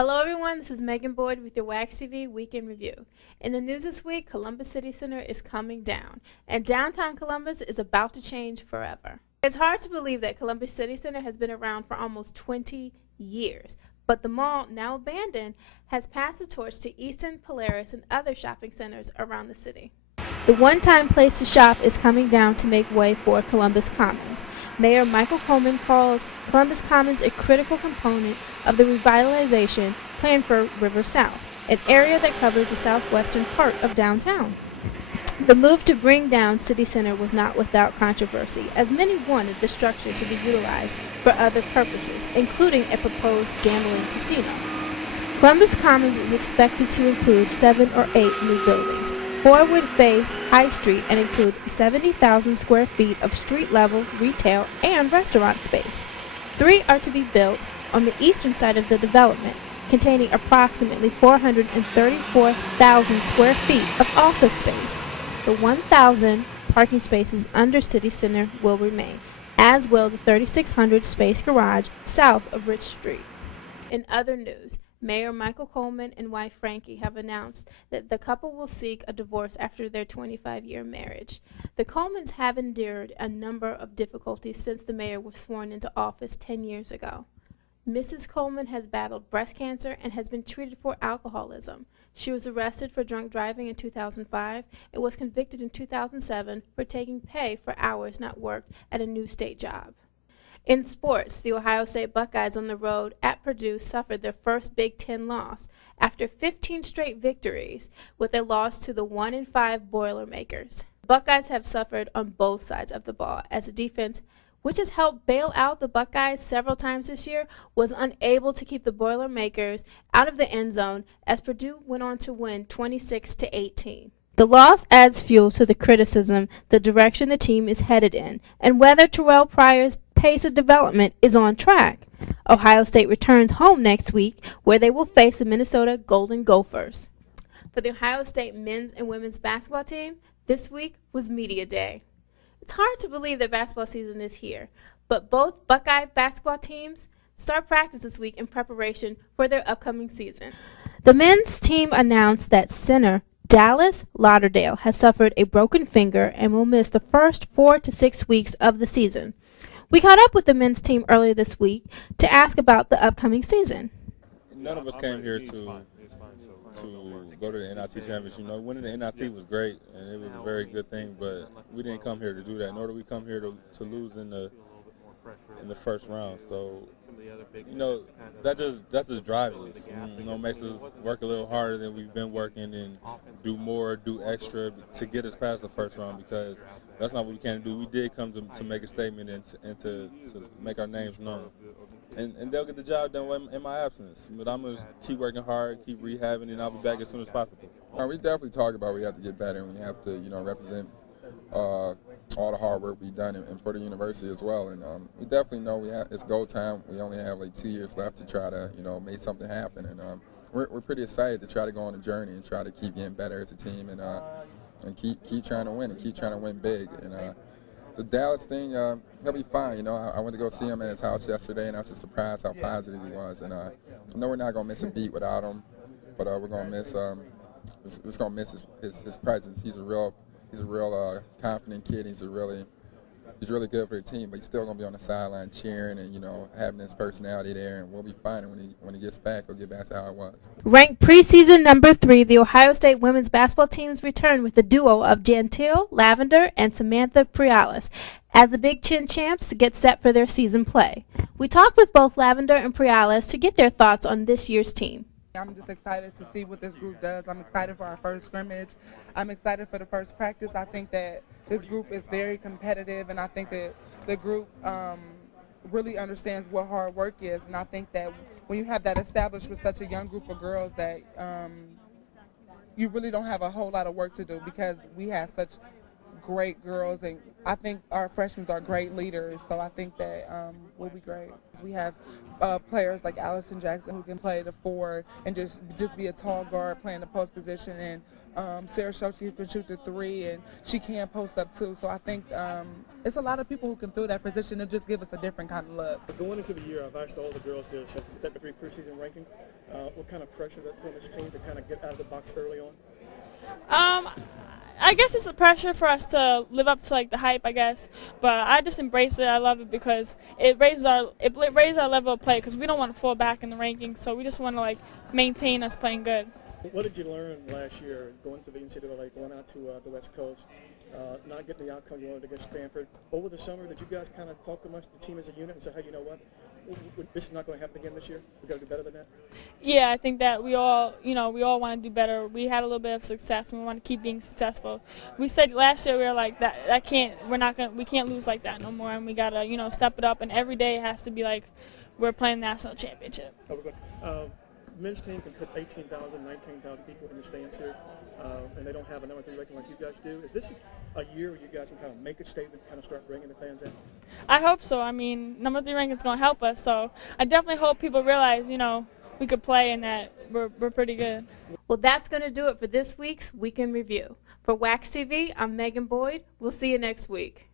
Hello everyone, this is Megan Boyd with your WAXXTV Weekend Review. In the news this week, Columbus City Center is coming down, and downtown Columbus is about to change forever. It's hard to believe that Columbus City Center has been around for almost 20 years, but the mall, now abandoned, has passed the torch to Easton, Polaris, and other shopping centers around the city. The one-time place to shop is coming down to make way for Columbus Commons. Mayor Michael Coleman calls Columbus Commons a critical component of the revitalization plan for River South, an area that covers the southwestern part of downtown. The move to bring down City Center was not without controversy, as many wanted the structure to be utilized for other purposes, including a proposed gambling casino. Columbus Commons is expected to include 7 or 8 new buildings. 4 would face High Street and include 70,000 square feet of street-level retail and restaurant space. 3 are to be built on the eastern side of the development, containing approximately 434,000 square feet of office space. The 1,000 parking spaces under City Center will remain, as will the 3,600 space garage south of Rich Street. In other news, Mayor Michael Coleman and wife Frankie have announced that the couple will seek a divorce after their 25-year marriage. The Colemans have endured a number of difficulties since the mayor was sworn into office 10 years ago. Mrs. Coleman has battled breast cancer and has been treated for alcoholism. She was arrested for drunk driving in 2005 and was convicted in 2007 for taking pay for hours not worked at a new state job. In sports, the Ohio State Buckeyes on the road at Purdue suffered their first Big Ten loss after 15 straight victories, with a loss to the 1-5 Boilermakers. The Buckeyes have suffered on both sides of the ball, as the defense, which has helped bail out the Buckeyes several times this year, was unable to keep the Boilermakers out of the end zone as Purdue went on to win 26-18. The loss adds fuel to the criticism the direction the team is headed in, and whether Terrell Pryor's pace of development is on track. Ohio State returns home next week, where they will face the Minnesota Golden Gophers. For the Ohio State men's and women's basketball team, this week was Media Day. It's hard to believe that basketball season is here, but both Buckeye basketball teams start practice this week in preparation for their upcoming season. The men's team announced that center Dallas Lauderdale has suffered a broken finger and will miss the first 4 to 6 weeks of the season. We caught up with the men's team earlier this week to ask about the upcoming season. None of us came here to go to the NIT championship. You know, winning the NIT was great, and it was a very good thing, but we didn't come here to do that, nor do we come here to lose in the first round. So, you know, that just drives us. You know, makes us work a little harder than we've been working and do more, do extra to get us past the first round, because that's not what we can do. We did come to make a statement and to make our names known. And they'll get the job done in my absence. But I'm going to keep working hard, keep rehabbing, and I'll be back as soon as possible. We definitely talk about we have to get better, and we have to, you know, represent all the hard work we've done and for the university as well. And we definitely know it's go time. We only have like 2 years left to try to, you know, make something happen. And we're pretty excited to try to go on a journey and try to keep getting better as a team and keep trying to win and keep trying to win big. And the Dallas thing, he'll be fine. You know, I went to go see him at his house yesterday, and I was just surprised how positive he was. And I know we're not gonna miss a beat without him, but we're gonna miss his presence. He's a real confident kid. He's really good for the team, but he's still gonna be on the sideline cheering and, you know, having his personality there, and we'll be fine. And when he gets back, he'll get back to how it was. Ranked preseason number 3, the Ohio State women's basketball teams return with the duo of Gentile Lavender and Samantha Prialis as the Big Ten champs get set for their season play. We talked with both Lavender and Prialis to get their thoughts on this year's team. I'm just excited to see what this group does. I'm excited for our first scrimmage. I'm excited for the first practice. I think that this group is very competitive, and I think that the group really understands what hard work is. And I think that when you have that established with such a young group of girls, that you really don't have a whole lot of work to do, because we have such great girls, and I think our freshmen are great leaders, so I think that we'll be great. We have players like Allison Jackson who can play the 4 and just be a tall guard playing the post position, and Sarah Schultz who can shoot the 3, and she can post up too. So I think it's a lot of people who can fill that position and just give us a different kind of look. Going into the year, I've asked all the girls to set the preseason ranking. What kind of pressure that put on this team to kind of get out of the box early on? I guess it's a pressure for us to live up to like the hype, I guess. But I just embrace it. I love it because it raises our level of play because we don't want to fall back in the rankings. So we just want to like maintain us playing good. What did you learn last year going to the NCAA, going out to the West Coast, not getting the outcome you wanted against Stanford? Over the summer, did you guys kind of talk amongst the team as a unit and say, hey, you know what? This is not going to happen again this year. We got to do better than that. Yeah, I think that we all want to do better. We had a little bit of success, and we want to keep being successful. We said last year we were like we can't lose like that no more, and we gotta step it up. And every day it has to be like we're playing national championship. Men's team can put 18,000, 19,000 people in the stands here, and they don't have a number 3 ranking like you guys do. Is this a year where you guys can kind of make a statement, kind of start bringing the fans in? I hope so. I mean, number 3 ranking is going to help us, so I definitely hope people realize, we could play and that we're pretty good. Well, that's going to do it for this week's Weekend Review. For WAXXTV, I'm Megan Boyd. We'll see you next week.